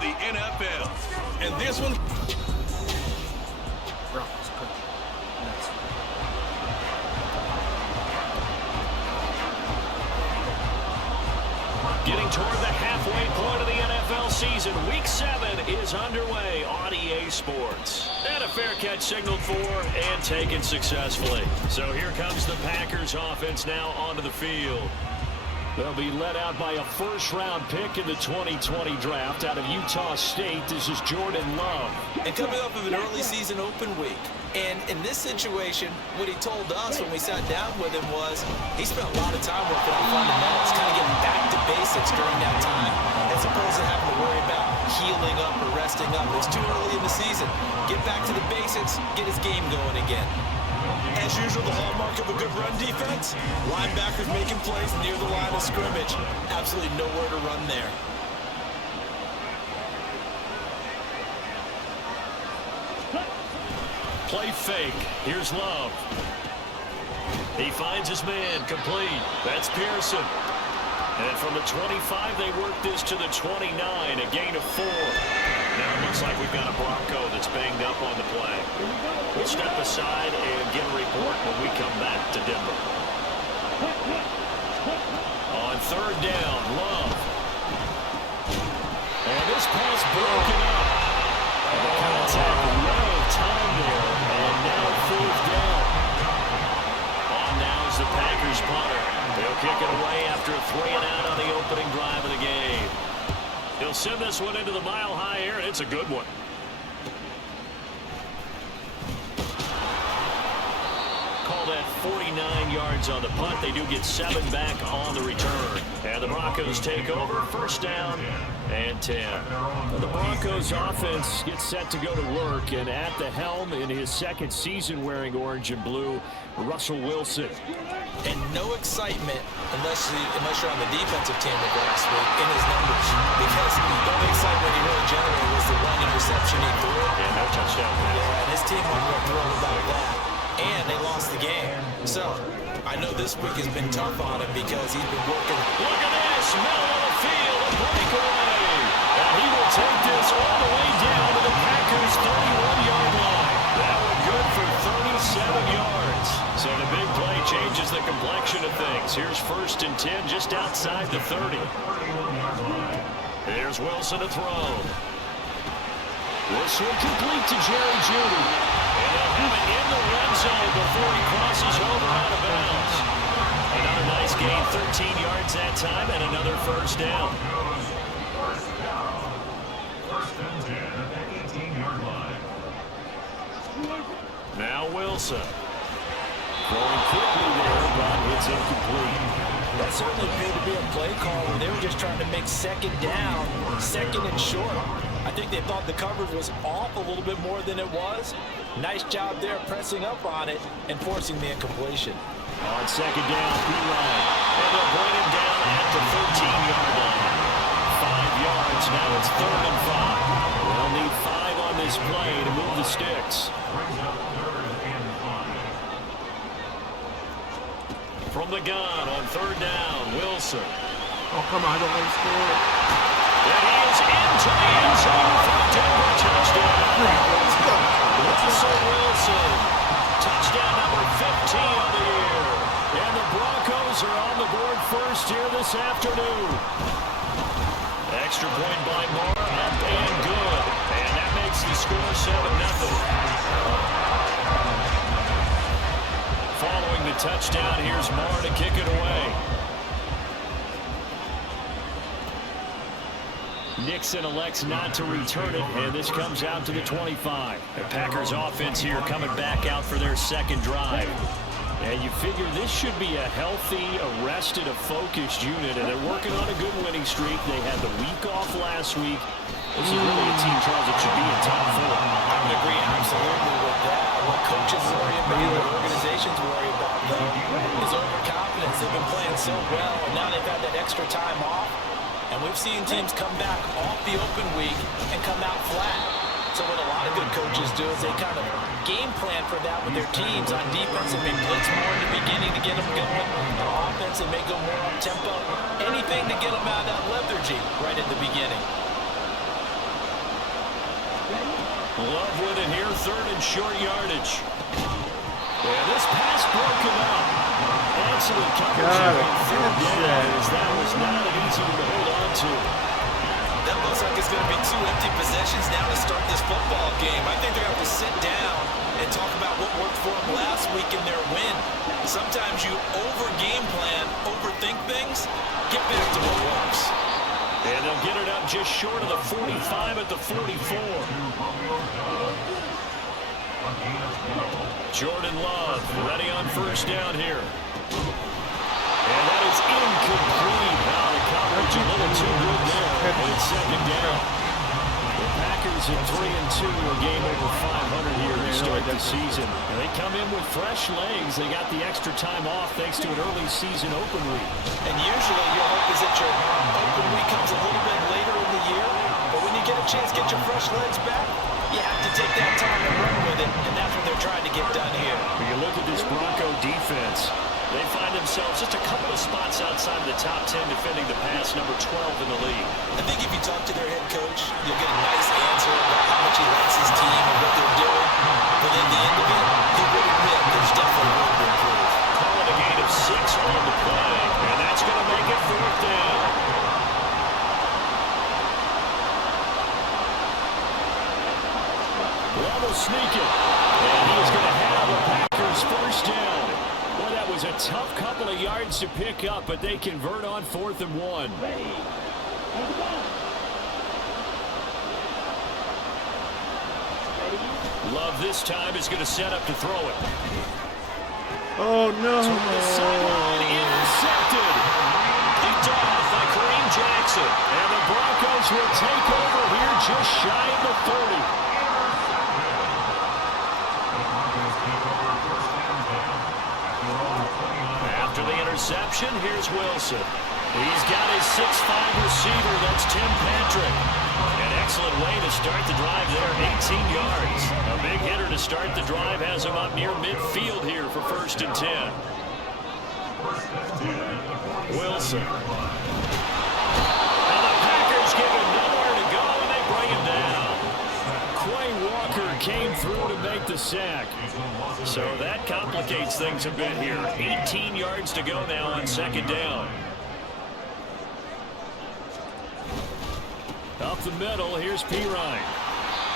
of the NFL. And this one... Getting toward the halfway point of the NFL season, Week 7 is underway on EA Sports. And a fair catch signaled for and taken successfully. So here comes the Packers offense now onto the field. They'll be led out by a first-round pick in the 2020 draft out of Utah State. This is Jordan Love. And coming off of an early season open week. And in this situation, what he told us when we sat down with him was he spent a lot of time working on fundamentals, kind of getting back to basics during that time, as opposed to having to worry about healing up or resting up. It's too early in the season. Get back to the basics, get his game going again. As usual, the hallmark of a good run defense, linebackers making plays near the line of scrimmage. Absolutely nowhere to run there. Play fake. Here's Love. He finds his man complete. That's Pearson. And from the 25, they work this to the 29, a gain of 4. Now it looks like we've got a Bronco that's banged up on the play. We'll step aside and get a report when we come back to Denver. On third down, Love. And this pass broken up. And the contact, no time there. And now fourth down. On now is the Packers punter. They'll kick it away after a 3-and-out on the opening drive of the game. He'll send this one into the mile-high air, and it's a good one. Call that 49 yards on the punt. They do get 7 back on the return. And the Broncos take over. First down and 10. The Broncos offense gets set to go to work, and at the helm in his second season wearing orange and blue, Russell Wilson. And no excitement unless you're on the defensive team of last week in his numbers. Because the only excitement he really generated was the one interception he threw. And no touchdown pass. Yeah, and his team wasn't real thrilled about that. And they lost the game. So, I know this week has been tough on him because he's been working. Look at this, middle of the field, a breakaway. And he will take this all the way down to the Packers' 31-yard line. That one good for 37 yards. So the big play changes the complexion of things. Here's first and 10 just outside the 30. Here's Wilson to throw. This one complete to Jerry Jeudy. And they'll have it in the red zone before he crosses over out of bounds. Another nice gain, 13 yards that time, and another first down. First and 10 at the 18-yard line. Now Wilson. Going quickly there, but it's incomplete. That certainly appeared to be a play call where they were just trying to make second down, second and short. I think they thought the coverage was off a little bit more than it was. Nice job there pressing up on it and forcing the incompletion. On second down, P-Line. And they'll bring him down at the 13-yard line. 5 yards, now it's 3rd and 5. They'll need 5 on this play to move the sticks. From the gun on 3rd down, Wilson. Oh, come on, I don't want to score. And he is into the end zone for a Denver touchdown. Let's go. Russell Wilson, touchdown number 15 of the year. And the Broncos are on the board first here this afternoon. Extra point by Moore, up and good. And that makes the score 7-0. Following the touchdown, here's Moore to kick it away. Nixon elects not to return it, and this comes out to the 25. The Packers offense here coming back out for their second drive. And you figure this should be a healthy, a rested, a focused unit, and they're working on a good winning streak. They had the week off last week. This is really a team, Charles, that should be in top 4. I would agree absolutely with that. What coaches worry about, what organizations worry about, though, is overconfidence. They've been playing so well, and now they've had that extra time off. And we've seen teams come back off the open week and come out flat. So what a lot of good coaches do is they kind of game plan for that with their teams. On defense, they may blitz more in the beginning to get them going. On offense, they may go more up tempo. Anything to get them out of that lethargy right at the beginning. Love with it here, third and short yardage. And this pass broken up. Excellent coverage on third down, as that was not an easy one to hold on to. That looks like it's going to be 2 empty possessions now to start this football game. I think they're going to have to sit down and talk about what worked for them last week in their win. Sometimes you over-game plan, overthink things, get back to what works. And they'll get it up just short of the 45 at the 44. Jordan Love ready on first down here. And that is incomplete. Now the coverage a little too good there. And it's second down. The Packers at 3-2, a game over 500 here to start the season. And they come in with fresh legs. They got the extra time off thanks to an early season open week. And usually your hope is that your open week comes a little bit later in the year. But when you get a chance to get your fresh legs back, you have to take that time and run with it. And that's what they're trying to get done here. When you look at this Bronco defense, they find themselves just a couple of spots outside of the top 10 defending the pass, number 12 in the league. I think if you talk to their head coach, you'll get a nice answer about how much he likes his team and what they're doing. But in the end of it, he would admit there's definitely room to improve. Calling a gain of 6 on the play, and that's going to make it fourth down. Love will sneak it, and he's going to have the Packers first down. Well, that was a tough couple of yards to pick up, but they convert on 4th and 1. Love this time is going to set up to throw it. Oh, no. To the sideline, intercepted. Picked off by Kareem Jackson. And the Broncos will take over here just shy of the 30. After the interception, here's Wilson. He's got his 6'5" receiver. That's Tim Patrick. An excellent way to start the drive there, 18 yards. A big hitter to start the drive has him up near midfield here for 1st and 10. Wilson. And the Packers give him nowhere to go, and they bring him down. Quay Walker came through to make the sack. So that complicates things a bit here. 18 yards to go now on 2nd down. Up the middle, here's Pirine.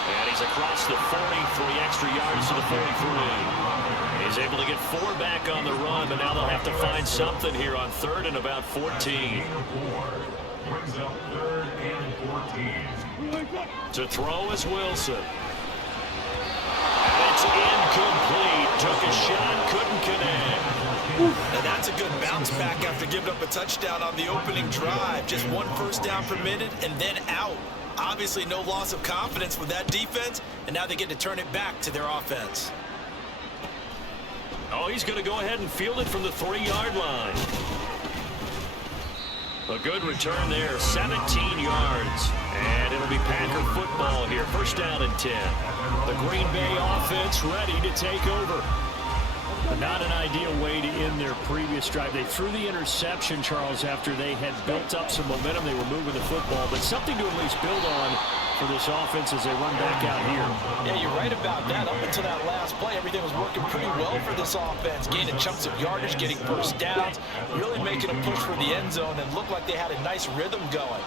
And he's across the 40, 3 extra yards to the 43. He's able to get 4 back on the run, but now they'll have to find something here on 3rd and about 14. Brings up 3rd and 14. To throw is Wilson. And it's incomplete. Took a shot, couldn't connect. And that's a good bounce back after giving up a touchdown on the opening drive. Just 1 first down permitted and then out. Obviously no loss of confidence with that defense, and now they get to turn it back to their offense. Oh, he's going to go ahead and field it from the 3-yard line. A good return there, 17 yards. And it'll be Packer football here, 1st down and 10. The Green Bay offense ready to take over. Not an ideal way to end their previous drive. They threw the interception, Charles, after they had built up some momentum. They were moving the football, but something to at least build on for this offense as they run back out here. Yeah, you're right about that. Up until that last play, everything was working pretty well for this offense. Gaining chunks of yardage, getting first downs, really making a push for the end zone, and looked like they had a nice rhythm going.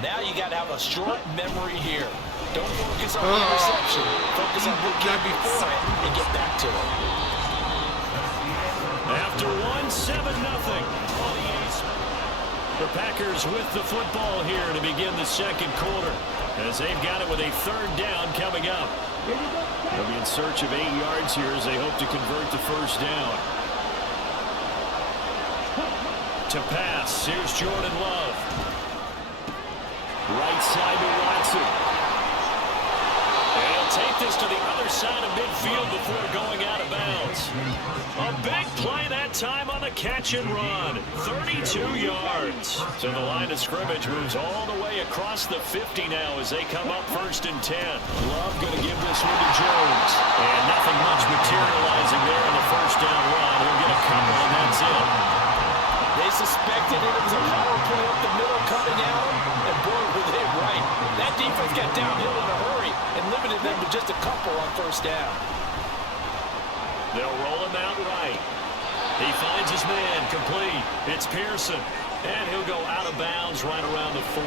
Now you got to have a short memory here. Don't focus on the interception. Focus on what came before it and get back to it. After 7-0. The Packers with the football here to begin the 2nd quarter, as they've got it with a 3rd down coming up. They'll be in search of 8 yards here as they hope to convert the 1st down. To pass, here's Jordan Love. Right side to Watson. And he'll take this to the other side of midfield before going out of bounds. A big play that time on the catch and run. 32 yards. So the line of scrimmage moves all the way across the 50 now as they come up 1st and 10. Love going to give this one to Jones. And nothing much materializing there in the 1st down run. He'll get a couple and that's it. They suspected it was a power play up the middle coming out, and boy, were they right. That defense got downhill in a hurry and limited limited them to just a couple on first down. They'll roll him out right. He finds his man, complete. It's Pearson, and he'll go out of bounds right around the 40.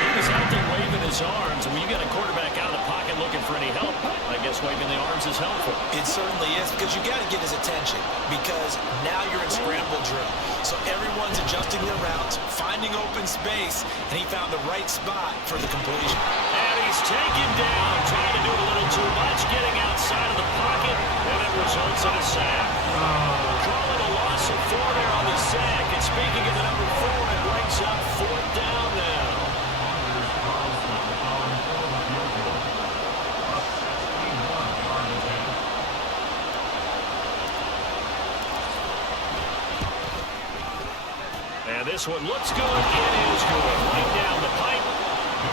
He was out there waving his arms. When you got a quarterback out of the pocket looking for any help, I guess waving the arms is helpful. It certainly is, because you got to get his attention, because now you're in scramble drill. So everyone's adjusting their routes, finding open space, and he found the right spot for the completion. And he's taken down, trying to do a little too much, getting outside of the pocket, and it results in a sack. Calling a loss of 4 there on the sack, and speaking of the number 4, it brings up 4th down now. And this one looks good. It is good. Right down the pipe.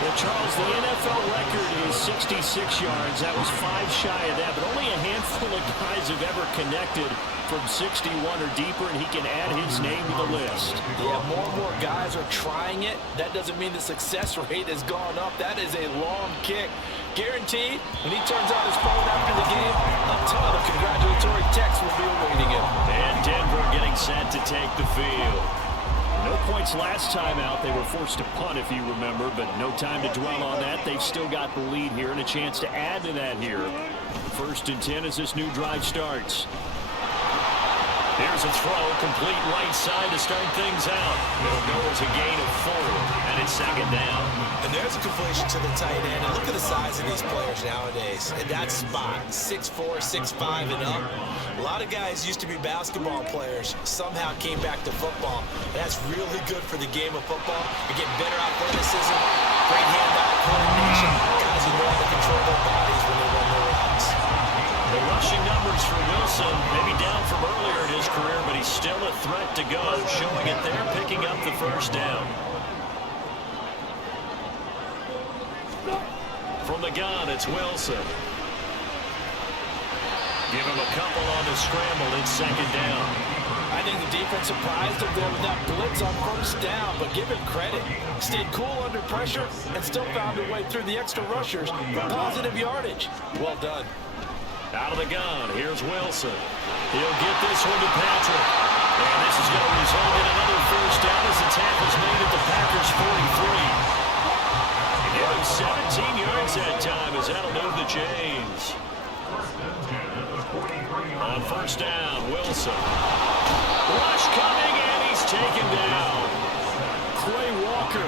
Well, Charles, the NFL record is 66 yards. That was 5 shy of that, but only a handful of guys have ever connected from 61 or deeper, and he can add his name to the list. Yeah, more and more guys are trying it. That doesn't mean the success rate has gone up. That is a long kick. Guaranteed, when he turns on his phone after the game, a ton of congratulatory texts will be awaiting him. And Denver getting set to take the field. No points last time out. They were forced to punt, if you remember, but no time to dwell on that. They've still got the lead here and a chance to add to that here. 1st and 10 as this new drive starts. Here's a throw, complete right side to start things out. It'll go as a gain of 4, and it's 2nd down. And there's a completion to the tight end. And look at the size of these players nowadays. And that spot, 6'4", 6'5", and up. A lot of guys used to be basketball players, somehow came back to football. And that's really good for the game of football. You're getting better athleticism, great hand-eye coordination. Guys who know how to control their bodies when they run their routes. The rushing numbers for Wilson, maybe down from earlier in his career, but he's still a threat to go, showing it there, picking up the 1st down. From the gun, it's Wilson. Give him a couple on the scramble. It's 2nd down. I think the defense surprised him there with that blitz on first down, but give him credit. Stayed cool under pressure and still found a way through the extra rushers for positive yardage. Well done. Out of the gun, here's Wilson. He'll get this one to Patrick. And this is going to result in another 1st down as the tackle's made at the Packers' 43. Give him 17 yards that time as that'll move the chains. On 1st down, Wilson. Rush coming, and he's taken down. Quay Walker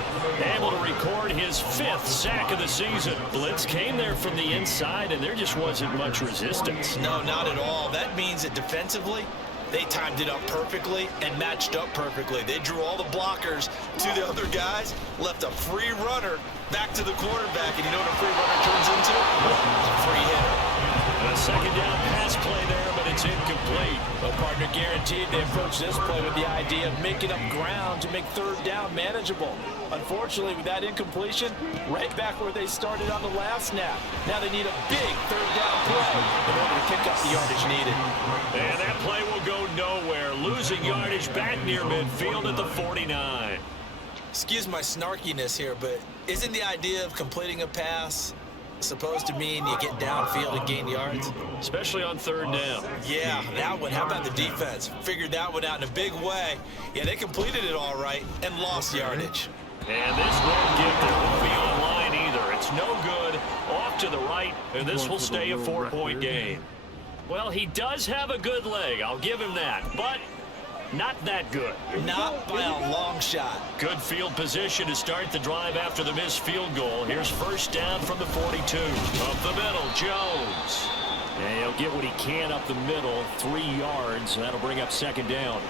able to record his 5th sack of the season. Blitz came there from the inside, and there just wasn't much resistance. No, not at all. That means that defensively, they timed it up perfectly and matched up perfectly. They drew all the blockers to the other guys, left a free runner back to the quarterback, and you know what a free runner turns into? A free hitter. A 2nd down pass play there, but it's incomplete. Well, partner, guaranteed they approach this play with the idea of making up ground to make 3rd down manageable. Unfortunately, with that incompletion, right back where they started on the last snap. Now they need a big 3rd down play in order to pick up the yardage needed. And that play will go nowhere. Losing yardage back near midfield at the 49. Excuse my snarkiness here, but isn't the idea of completing a pass supposed to mean you get downfield and gain yards? Especially on 3rd down. Yeah, that one. How about the defense? Figured that one out in a big way. Yeah, they completed it all right and lost yardage. And this won't get there. Won't be online either. It's no good. Off to the right, and this will stay a 4-point game. Well, he does have a good leg. I'll give him that. But not that good. Not by a long shot. Good field position to start the drive after the missed field goal. Here's 1st down from the 42. Up the middle, Jones. And he'll get what he can up the middle, 3 yards. That'll bring up 2nd down.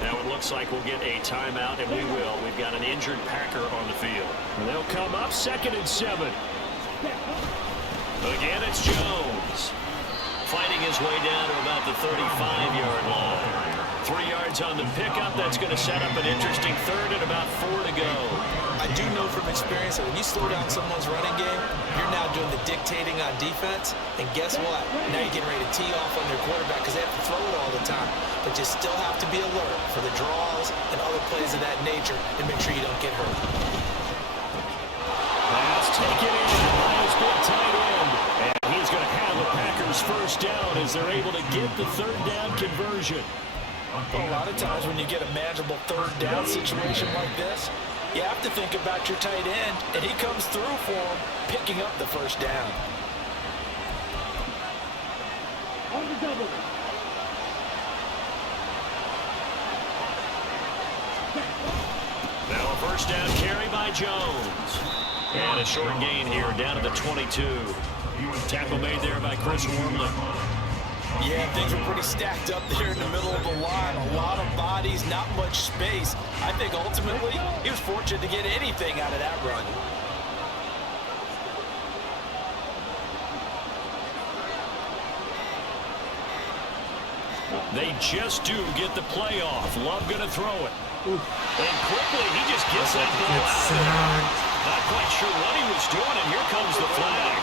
Now it looks like we'll get a timeout, and we will. We've got an injured Packer on the field. And they'll come up 2nd and 7. Again, it's Jones. Fighting his way down to about the 35-yard line. 3 yards on the pickup. That's going to set up an interesting 3rd and about 4 to go. I do know from experience that when you slow down someone's running game, you're now doing the dictating on defense. And guess what? Now you're getting ready to tee off on their quarterback because they have to throw it all the time. But you still have to be alert for the draws and other plays of that nature and make sure you don't get hurt. Pass taken in by his big tight end. down as they're able to get the third down conversion. Well, a lot of times when you get a manageable third down situation like this, you have to think about your tight end, and he comes through for him, picking up the first down. Now a first down carry by Jones. And a short gain here down to the 22. Tackle made there by Chris Wormley. Yeah, things were pretty stacked up there in the middle of the line. A lot of bodies, not much space. I think ultimately he was fortunate to get anything out of that run. They just do get the play off. Love going to throw it. And quickly, he just gets that ball out of there. Not quite sure what he was doing, and here comes the flag.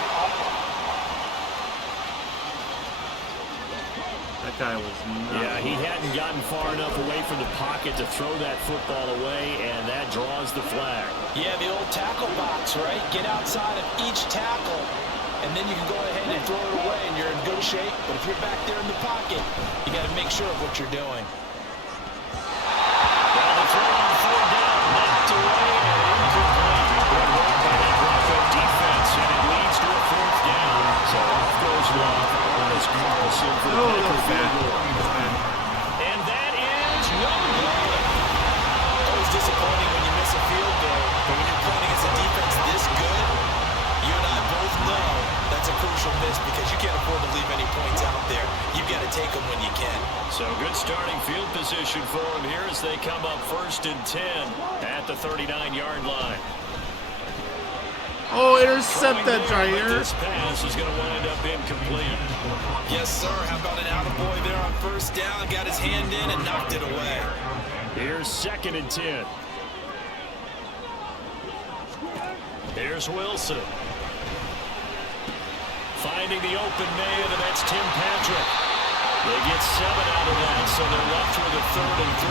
That guy was nuts. Yeah, he hadn't gotten far enough away from the pocket to throw that football away, and that draws the flag. Yeah, the old tackle box, right? Get outside of each tackle, and then you can go ahead and throw it away, and you're in good shape. But if you're back there in the pocket, you got to make sure of what you're doing. Well, the throw on third down, knocked away and incomplete. Good work by that Bronco defense, and it leads to a fourth down. So off goes Love on his Carlson for the Packer field goal. And that is no good. Always disappointing when you miss a field goal, but when you're playing against a defense this good, you and I both know that's a crucial miss because you can't afford to leave any points out there. You've got to take them when you can. So good starting field position for them here as they come up 1st and 10 at the 39-yard line. Oh, intercept that, Jair. This pass is going to wind up incomplete. Yes, sir. How about an attaboy there on first down? Got his hand in and knocked it away. Here's 2nd and 10. Here's Wilson. Finding the open man, and that's Tim Patrick. They get 7 out of that, so they're left with a 3rd and 3.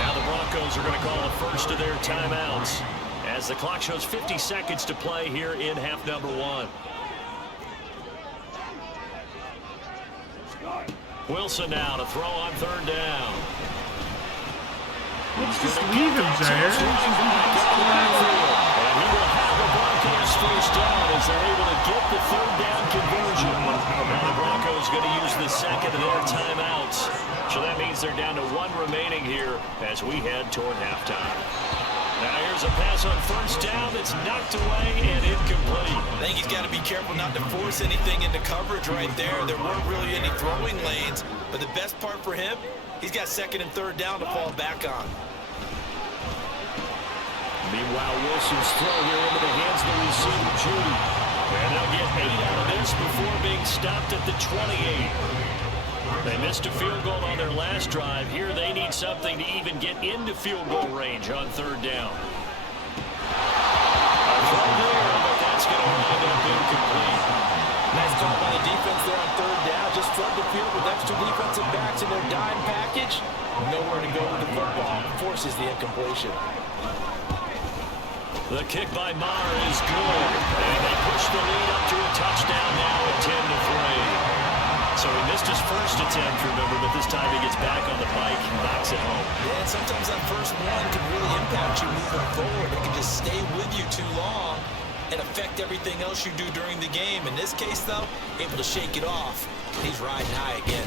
Now the Broncos are going to call the first of their timeouts as the clock shows 50 seconds to play here in half number 1. Wilson now to throw on 3rd down. Let's just leave him, Jair. And he will have the Broncos first down as they're able to get the 3rd down conversion. Now the Broncos going to use the 2nd of their timeouts. So that means they're down to 1 remaining here as we head toward halftime. Now here's a pass on first down that's knocked away and incomplete. I think he's got to be careful not to force anything into coverage right there. There weren't really any throwing lanes, but the best part for him, he's got 2nd and 3rd down to fall back on. Meanwhile, Wilson's throw here into the hands of the receiver, Judy. And they'll get 8 out of this before being stopped at the 28. They missed a field goal on their last drive. Here they need something to even get into field goal range on 3rd down. A throw there, but that's going to wind up incomplete. Nice call by the defense there on 3rd down. Just flood the field with extra defensive backs in their dime package. Nowhere to go with the football. Forces the incompletion. The kick by Maher is good. And they push the lead up to a touchdown now at 10-3. So he missed his first attempt, remember, but this time he gets back on the bike and knocks it home. Yeah, and sometimes that first one can really impact you moving forward. It can just stay with you too long and affect everything else you do during the game. In this case, though, able to shake it off. He's riding high again.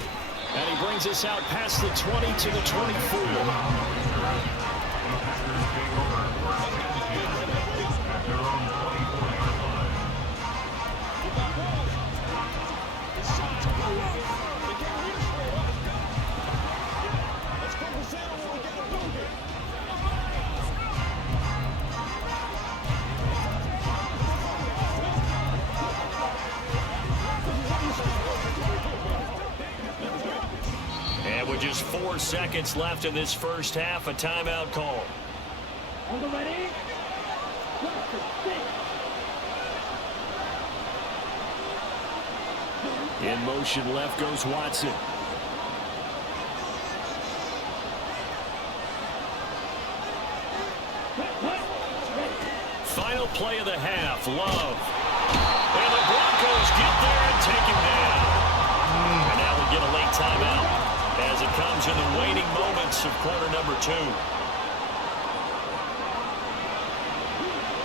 And he brings us out past the 20 to the 24. And with just 4 seconds left in this first half, a timeout call. In motion left goes Watson. Final play of the half, Love. And the Broncos get there and take him down. And now we get a late timeout as it comes in the waning moments of quarter number 2.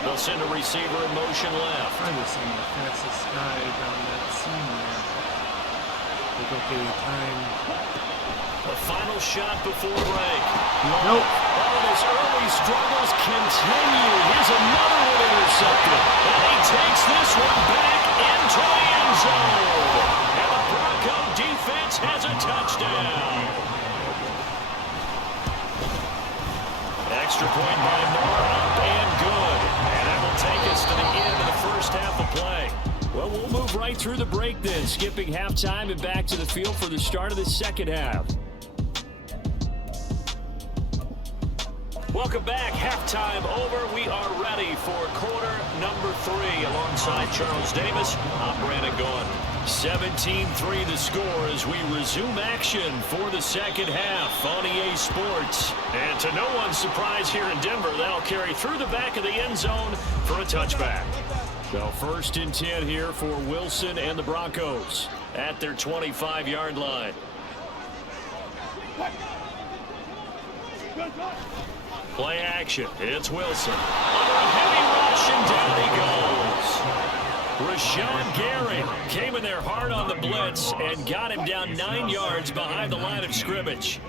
They'll send a receiver in motion left. I was seeing the fastest guy down that seam there. Like, okay, time. A final shot before break. Nope. Oh, and his early struggles continue. Here's another one intercepted. And he takes this one back into the end zone. And the Bronco defense has a touchdown. Extra point by Moore, up and good. And that will take us to the end of the first half of play. Well, we'll move right through the break then, skipping halftime and back to the field for the start of the second half. Welcome back. Halftime over. We are ready for quarter number 3. Alongside Charles Davis, I'm Brandon Gaughan. 17-3 the score as we resume action for the second half on EA Sports. And to no one's surprise here in Denver, that'll carry through the back of the end zone for a touchback. So 1st and 10 here for Wilson and the Broncos at their 25-yard line. Play action. It's Wilson. Under a heavy rush, and down he goes. Rashawn Gary came in there hard on the blitz and got him down 9 yards behind the line of scrimmage.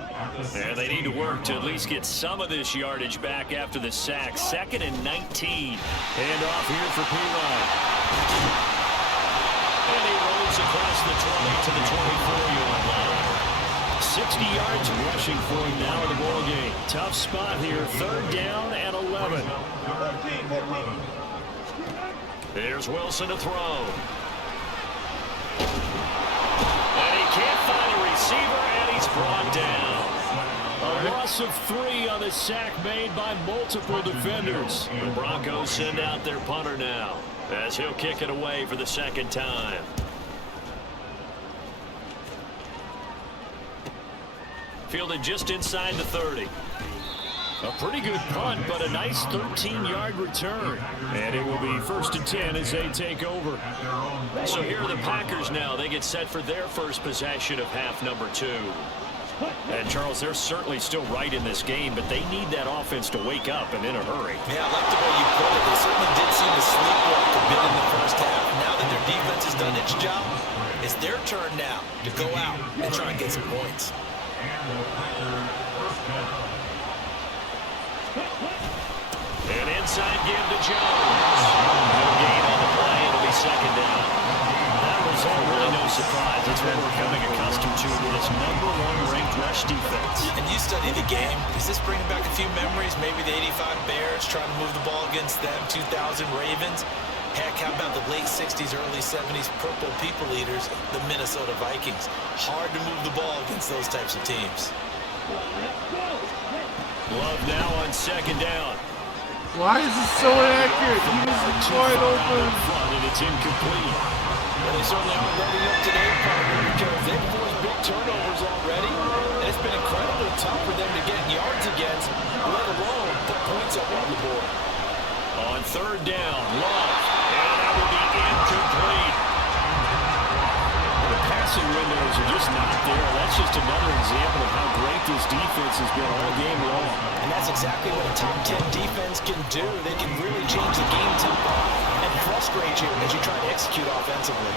And they need to work to at least get some of this yardage back after the sack. 2nd and 19. Hand off here for P-Ryan. And he rolls across the 20 to the 24-yard line. 60 yards rushing for him now in the ball game. Tough spot here. 3rd down and 11. There's Wilson to throw. And he can't find a receiver, and he's brought down. A loss of 3 on the sack made by multiple defenders. The Broncos send out their punter now as he'll kick it away for the 2nd time. Fielded just inside the 30. A pretty good punt, but a nice 13-yard return. And it will be 1st and 10 as they take over. So here are the Packers now. They get set for their first possession of half number 2. And, Charles, they're certainly still right in this game, but they need that offense to wake up and in a hurry. Yeah, I like the way you put it. They certainly did seem to sleepwalk a bit in the first half. Now that their defense has done its job, it's their turn now to go out and try and get some points. And inside give to Jones. No gain on the play. It'll be 2nd down. That was really no surprise. That's what we're coming accustomed to with this #1 ranked rush defense. And you study the game. Is this bringing back a few memories? Maybe the 85 Bears trying to move the ball against them, 2000 Ravens. Heck, how about the late 60s, early 70s Purple People Eaters, the Minnesota Vikings? Hard to move the ball against those types of teams. Love now on 2nd down. Why is it so inaccurate? He was wide open. And it's incomplete. Well, they certainly aren't ready up today, partner, because they've forced big turnovers already, and it's been incredibly tough for them to get yards against, let alone put points up on the board. On 3rd down, Love, and that will be incomplete. The passing windows are just not there. That's just another example of how great this defense has been all game long. And that's exactly what a top 10 defense can do. They can really change the game tempo and frustrate you as you try to execute offensively.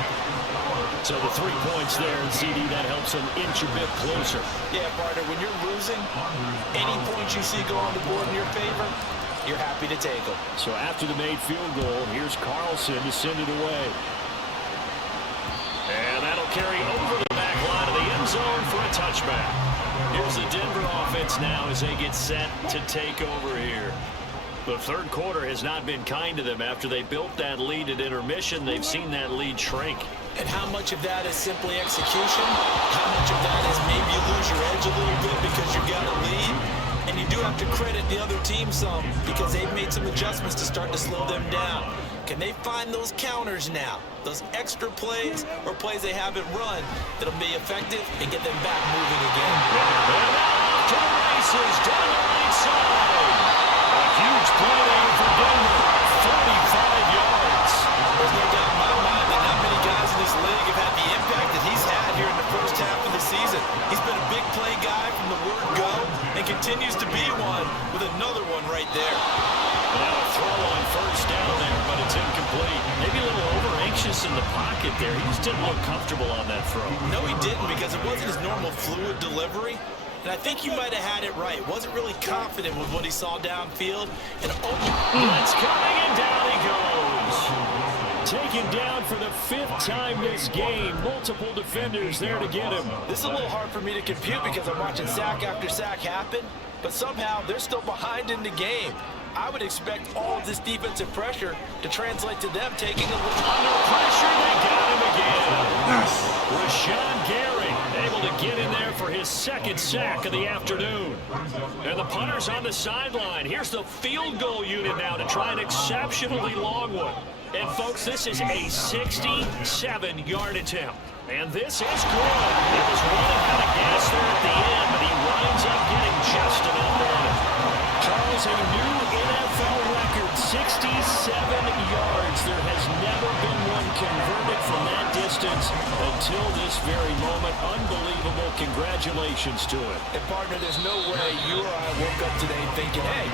So the 3 points there in CD, that helps them inch a bit closer. Yeah, partner, when you're losing, any points you see go on the board in your favor, you're happy to take them. So after the made field goal, here's Carlson to send it away. And that'll carry over the back line of the end zone for a touchback. Here's the Denver offense now as they get set to take over here. The 3rd quarter has not been kind to them. After they built that lead at intermission, they've seen that lead shrink. And how much of that is simply execution? How much of that is maybe you lose your edge a little bit because you got a lead? And you do have to credit the other team some because they've made some adjustments to start to slow them down. Can they find those counters now? Those extra plays or plays they haven't run that'll be effective and get them back moving again. And now to the races down the right side. A huge play there for Denver. 45 yards. There's no doubt in the pocket there. He just didn't look comfortable on that throw. No, he didn't, because it wasn't his normal fluid delivery. And I think you might have had it right. Wasn't really confident with what he saw downfield. And Blitz coming, and down he goes. Taken down for the 5th time this game. Multiple defenders there to get him. This is a little hard for me to compute because I'm watching sack after sack happen. But somehow they're still behind in the game. I would expect all of this defensive pressure to translate to them taking a little under pressure. They got him again. Rashawn Gary able to get in there for his 2nd sack of the afternoon. And the punter's on the sideline. Here's the field goal unit now to try an exceptionally long one. And folks, this is a 67-yard attempt. And this is good. He was running out of gas there at the end, but he winds up getting just enough on it. Charles, a new NFL record, 67 yards. There has never been one converted from that distance until this very moment. Unbelievable. Congratulations to him. And, partner, there's no way you or I woke up today thinking, hey,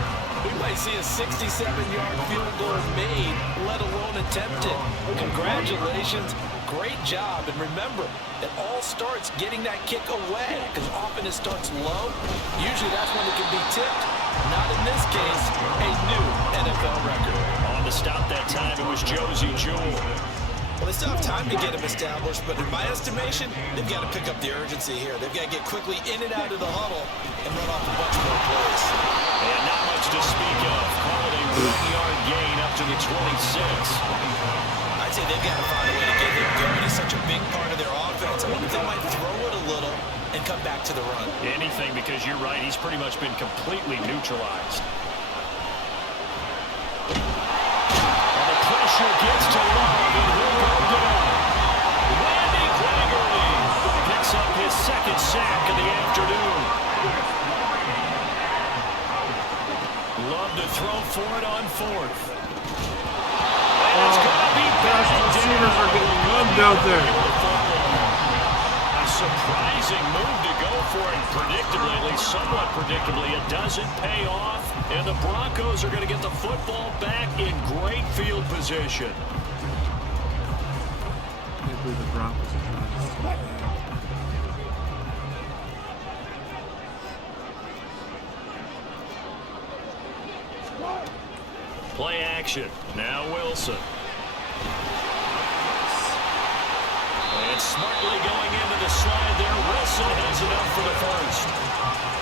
we might see a 67-yard field goal made, let alone attempted. Congratulations. Great job. And remember, it all starts getting that kick away, because often it starts low. Usually that's when it can be tipped. Not in this case, a new NFL record. On the stop that time, it was Josie Jewell. Well, they still have time to get him established, but in my estimation, they've got to pick up the urgency here. They've got to get quickly in and out of the huddle and run off a bunch more plays. And not much to speak of. Call it a 1-yard gain up to the 26. I'd say they've got to find a way to get him going. He's such a big part of their offense. I wonder if they might throw it a little and come back to the run. Anything, because you're right. He's pretty much been completely neutralized. And the pressure gets to Love, and he'll go down. Randy Gregory picks up his 2nd sack of the afternoon. Love to throw for it on 4th. It's going to be Gosh, the receivers are getting loved out there. A surprising move to go for it. Predictably, at least somewhat predictably, it doesn't pay off. And the Broncos are going to get the football back in great field position. I can't believe the Broncos are trying to stop that. Play action. Now Wilson. And smartly going into the slide there. Wilson has enough for the 1st.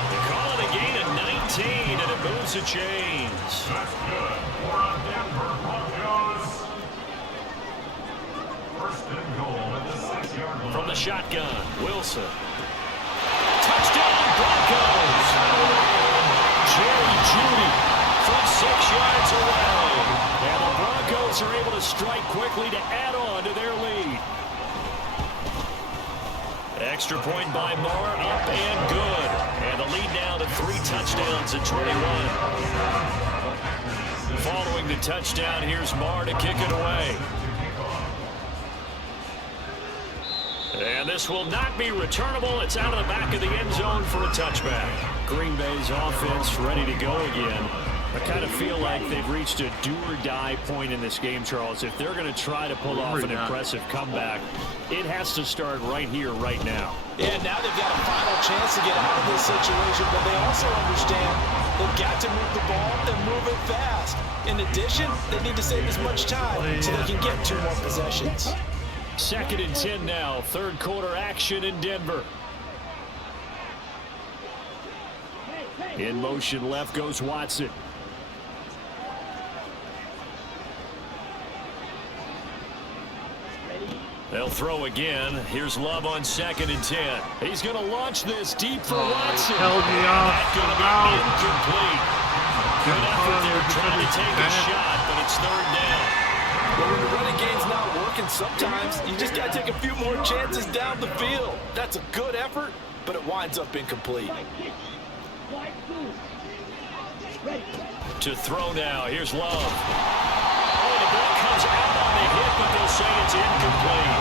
They call it a gain of 19, and it moves the chains. That's good. For our Denver Broncos. 1st and goal at the 6-yard line. From the shotgun, Wilson. Touchdown, Broncos. Jerry Jeudy from 6 yards away. And the Broncos are able to strike quickly to add on to their lead. Extra point by Moore, up and good. And the lead now to 3 touchdowns at 21. Following the touchdown, here's Moore to kick it away. And this will not be returnable. It's out of the back of the end zone for a touchback. Green Bay's offense ready to go again. I kind of feel like they've reached a do-or-die point in this game, Charles. If they're going to try to pull off an impressive comeback, it has to start right here, right now. Yeah, now they've got a final chance to get out of this situation, but they also understand they've got to move the ball and move it fast. In addition, they need to save as much time so they can get 2 more possessions. 2nd and 10 now. 3rd quarter action in Denver. In motion left goes Watson. They'll throw again. Here's Love on 2nd and 10. He's going to launch this deep for Watson. Held me off. That's going to be incomplete. Good effort there trying to take a shot, but it's 3rd down. Well, when the running game's not working, sometimes you just got to take a few more chances down the field. That's a good effort, but it winds up incomplete. To throw now. Here's Love. Oh, the ball comes out on the hit, but they'll say it's incomplete.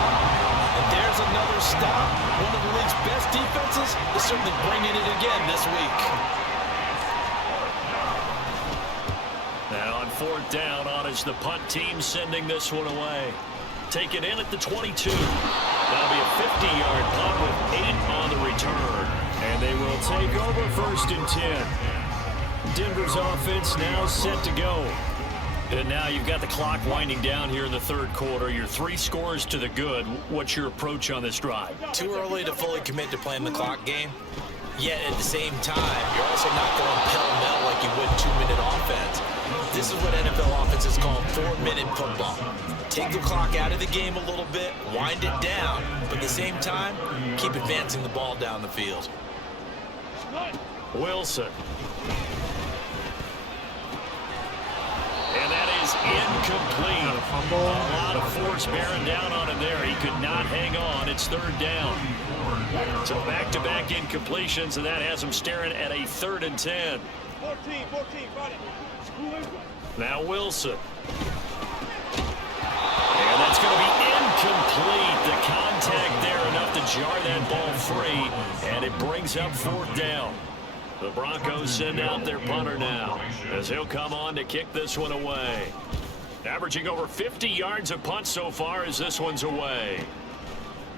And there's another stop. One of the league's best defenses is certainly bringing it again this week. Now on 4th down, on is the punt team sending this one away. Taken in at the 22. That'll be a 50-yard punt with 8 on the return. And they will take over 1st and 10. Denver's offense now set to go. And now you've got the clock winding down here in the 3rd quarter. You're 3 scores to the good. What's your approach on this drive? Too early to fully commit to playing the clock game. Yet at the same time, you're also not going pell-mell like you would 2-minute offense. This is what NFL offenses call 4-minute football. Take the clock out of the game a little bit, wind it down, but at the same time, keep advancing the ball down the field. Wilson. And that is incomplete. A lot of force bearing down on him there. He could not hang on. It's 3rd down. So back-to-back incompletions, and that has him staring at a 3rd and 10. 14, Now Wilson. And that's going to be incomplete. The contact there enough to jar that ball free, and it brings up 4th down. The Broncos send out their punter now as he'll come on to kick this one away. Averaging over 50 yards a punt so far as this one's away.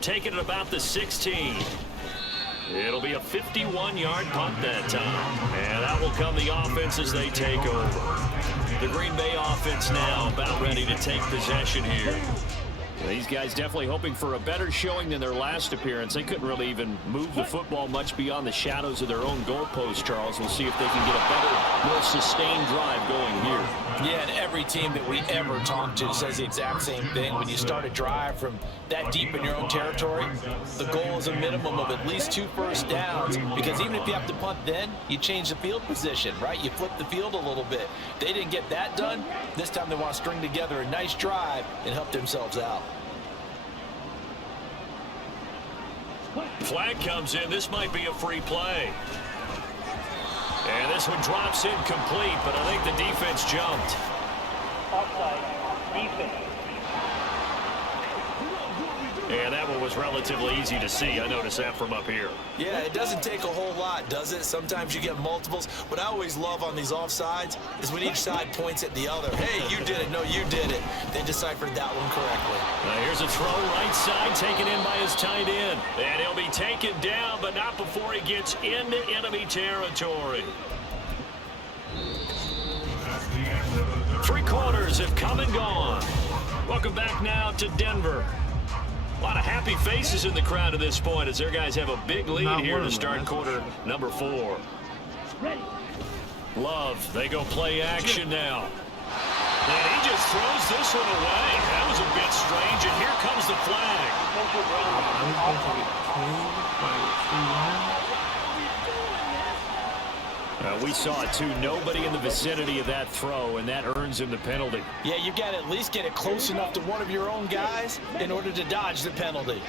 Taking it about the 16. It'll be a 51-yard punt that time. And that will come the offense as they take over. The Green Bay offense now about ready to take possession here. These guys definitely hoping for a better showing than their last appearance. They couldn't really even move the football much beyond the shadows of their own goalpost, Charles. We'll see if they can get a better, more sustained drive going here. Yeah, and every team that we ever talk to says the exact same thing. When you start a drive from that deep in your own territory, the goal is a minimum of at least 2 first downs, because even if you have to punt then, you change the field position, right? You flip the field a little bit. They didn't get that done. This time they want to string together a nice drive and help themselves out. Flag comes in. This might be a free play. And this one drops incomplete, but I think the defense jumped. Offside, defense. And that one was relatively easy to see. I noticed that from up here. Yeah, it doesn't take a whole lot, does it? Sometimes you get multiples. What I always love on these offsides is when each side points at the other. Hey, you did it. No, you did it. They deciphered that one correctly. Now here's a throw right side, taken in by his tight end. And he'll be taken down, but not before he gets into enemy territory. 3 quarters have come and gone. Welcome back now to Denver. A lot of happy faces in the crowd at this point as their guys have a big lead here to start quarter number 4. Love, they go play action now. And he just throws this one away. That was a bit strange, and here comes the flag. We saw it too. Nobody in the vicinity of that throw, and that earns him the penalty. Yeah, you got to at least get it close enough to one of your own guys in order to dodge the penalty.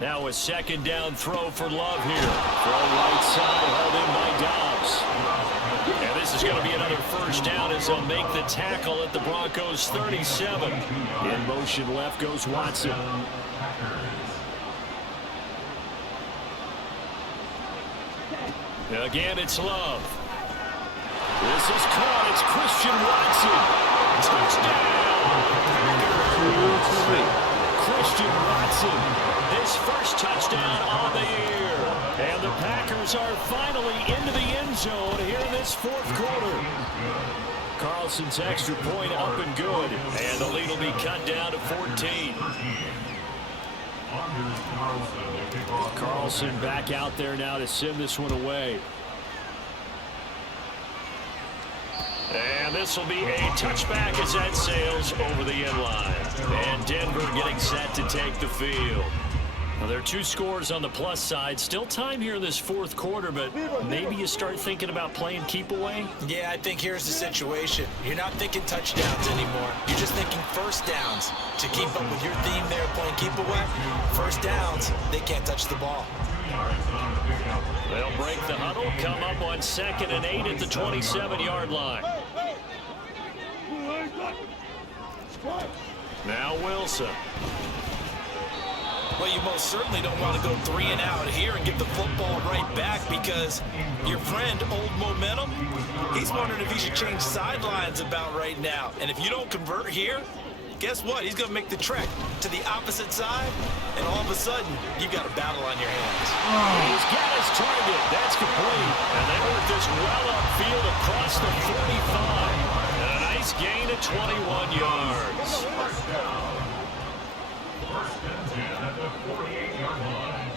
Now a 2nd down throw for Love here. Throw right side, held in by Dobbs. And this is going to be another 1st down as they'll make the tackle at the Broncos 37. In motion left goes Watson. Again, it's Love. This is caught. It's Christian Watson. Touchdown! Christian Watson, his first touchdown on the year. And the Packers are finally into the end zone here in this 4th quarter. Carlson's extra point up and good. And the lead will be cut down to 14. Carlson back out there now to send this one away. And this will be a touchback as that sails over the end line. And Denver getting set to take the field. Now, there are 2 scores on the plus side. Still time here in this 4th quarter, but maybe you start thinking about playing keep away? Yeah, I think here's the situation. You're not thinking touchdowns anymore. You're just thinking first downs. To keep up with your theme there, playing keep away, first downs, they can't touch the ball. They'll break the huddle, come up on 2nd and 8 at the 27-yard line. Now Wilson. Well, you most certainly don't want to go 3 and out here and get the football right back, because your friend, Old Momentum, he's wondering if he should change sidelines about right now. And if you don't convert here, guess what? He's going to make the trek to the opposite side, and all of a sudden, you've got a battle on your hands. He's got his target. That's complete. And they work this well upfield across the 45. And a nice gain of 21 yards. First and 10 at the 48-yard line.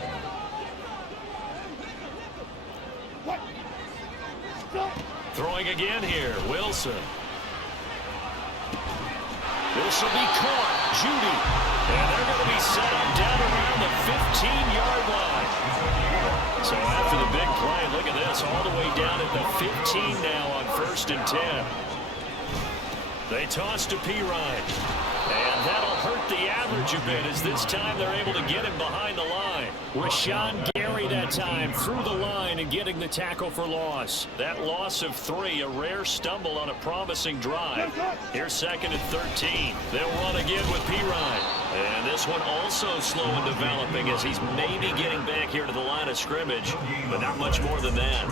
Throwing again here, Wilson. This will be caught. Judy. And they're going to be set up down around the 15-yard line. So after the big play, look at this, all the way down at the 15 now on 1st and 10. They toss to Pirine. And that'll hurt the average a bit, as this time they're able to get him behind the line. Rashawn Gary that time through the line and getting the tackle for loss. That loss of 3, a rare stumble on a promising drive. Here's 2nd and 13. They'll run again with Pirine. And this one also slow in developing, as he's maybe getting back here to the line of scrimmage, but not much more than that.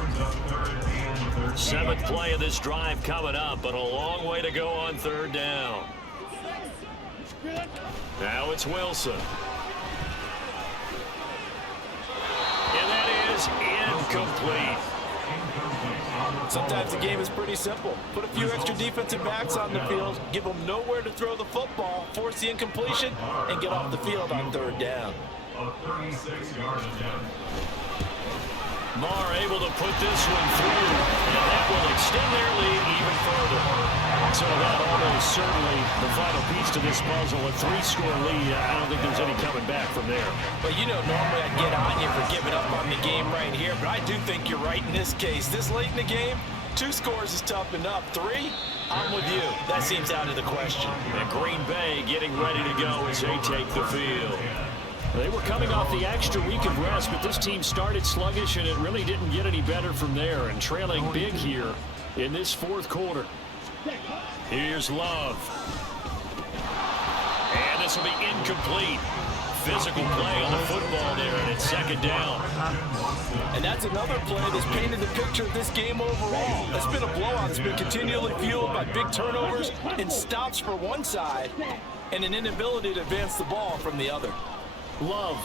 7th play of this drive coming up, but a long way to go on 3rd down. Now it's Wilson. And that is incomplete. Sometimes the game is pretty simple. Put a few extra defensive backs on the field, give them nowhere to throw the football, force the incompletion, and get off the field on 3rd down. A 36-yard attempt. Marr able to put this one through, and that will extend their lead even further. So that almost certainly the final piece to this puzzle, a 3-score lead. I don't think there's any coming back from there. Well, you know, normally I'd get on you for giving up on the game right here, but I do think you're right in this case. This late in the game, 2 scores is tough enough. 3, I'm with you. That seems out of the question. And Green Bay getting ready to go as they take the field. They were coming off the extra week of rest, but this team started sluggish, and it really didn't get any better from there, and trailing big here in this 4th quarter. Here's Love. And this will be incomplete. Physical play on the football there, and it's 2nd down. And that's another play that's painted the picture of this game overall. It's been a blowout. It's been continually fueled by big turnovers and stops for one side and an inability to advance the ball from the other. Love.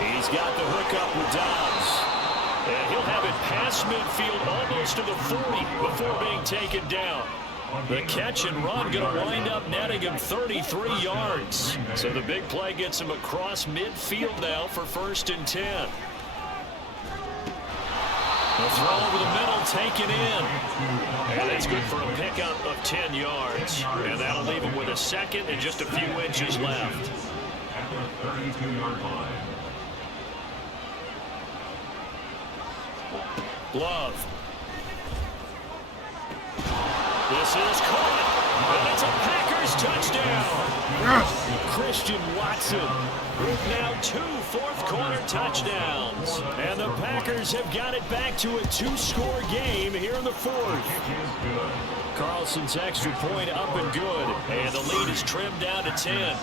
He's got the hookup with Dobbs. And he'll have it past midfield almost to the 40 before being taken down. The catch and run going to wind up netting him 33 yards. So the big play gets him across midfield now for 1st and 10. The throw over the middle taken in. And that's good for a pickup of 10 yards. And that'll leave him with a 2nd and just a few inches left. At the 32-yard line. Love. This is caught. And it's a Packers touchdown. Christian Watson with now 2 fourth-quarter touchdowns. And the Packers have got it back to a 2-score game here in the 4th. Carlson's extra point up and good. And the lead is trimmed down to 10.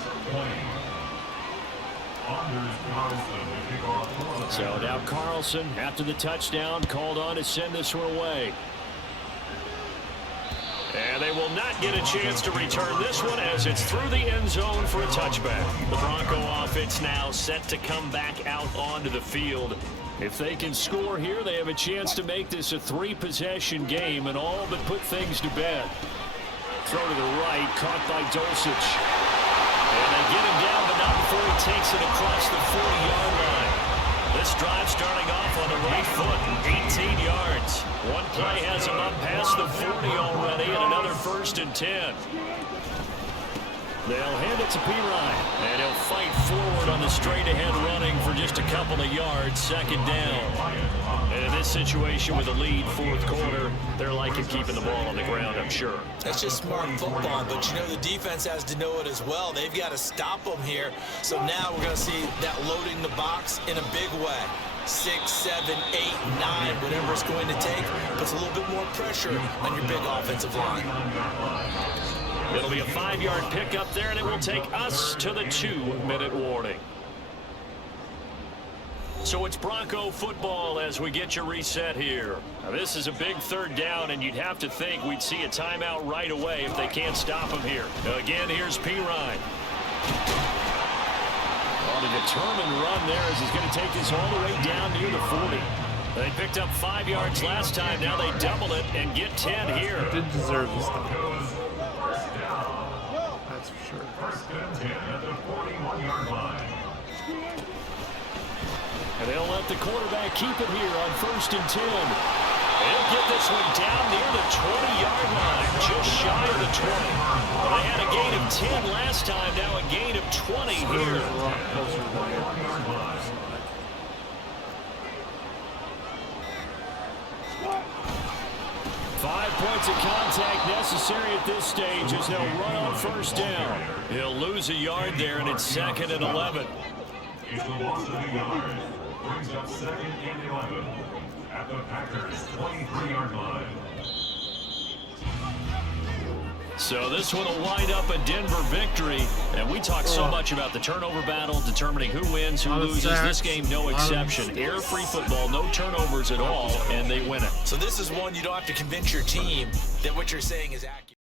So now Carlson, after the touchdown, called on to send this one away. And they will not get a chance to return this one, as it's through the end zone for a touchback. The Bronco offense now set to come back out onto the field. If they can score here, they have a chance to make this a 3-possession game and all but put things to bed. Throw to the right, caught by Dulcich. And they get him down, but not before he takes it across the 40-yard line. This drive starting off on the right foot, 18 yards. One play has him up past the 40 already, and another 1st and 10. They'll hand it to Pirine, and he'll fight forward on the straight-ahead running for just a couple of yards, 2nd down. And in this situation with a lead 4th quarter, they're liking keeping the ball on the ground, I'm sure. That's just smart football, but you know the defense has to know it as well. They've got to stop them here. So now we're going to see that loading the box in a big way. 6, 7, 8, 9, whatever it's going to take, puts a little bit more pressure on your big offensive line. It'll be a 5-yard pickup there, and it will take us to the 2-minute warning. So it's Bronco football as we get your reset here. Now this is a big 3rd down, and you'd have to think we'd see a timeout right away if they can't stop him here. Again, here's P. Ryan. On a determined run there as he's going to take this all the way down near the 40. They picked up 5 yards last time. Now they double it and get 10 here. Did deserve this time. That's for sure. First and 10 at the 41-yard line. And they'll let the quarterback keep it here on 1st and 10. They'll get this one down near the 20-yard line, just shy of the 20. Well, they had a gain of 10 last time, now a gain of 20 here. 5 points of contact necessary at this stage as they'll run on 1st down. He'll lose a yard there, and it's 2nd and 11. He's the loss of the yard. Brings up 2nd and 11 at the Packers' 23-yard line. So this one will wind up a Denver victory. And we talk so much about the turnover battle, determining who wins, who loses. This game, no exception. Air-free football, no turnovers at all, and they win it. So this is one you don't have to convince your team that what you're saying is accurate.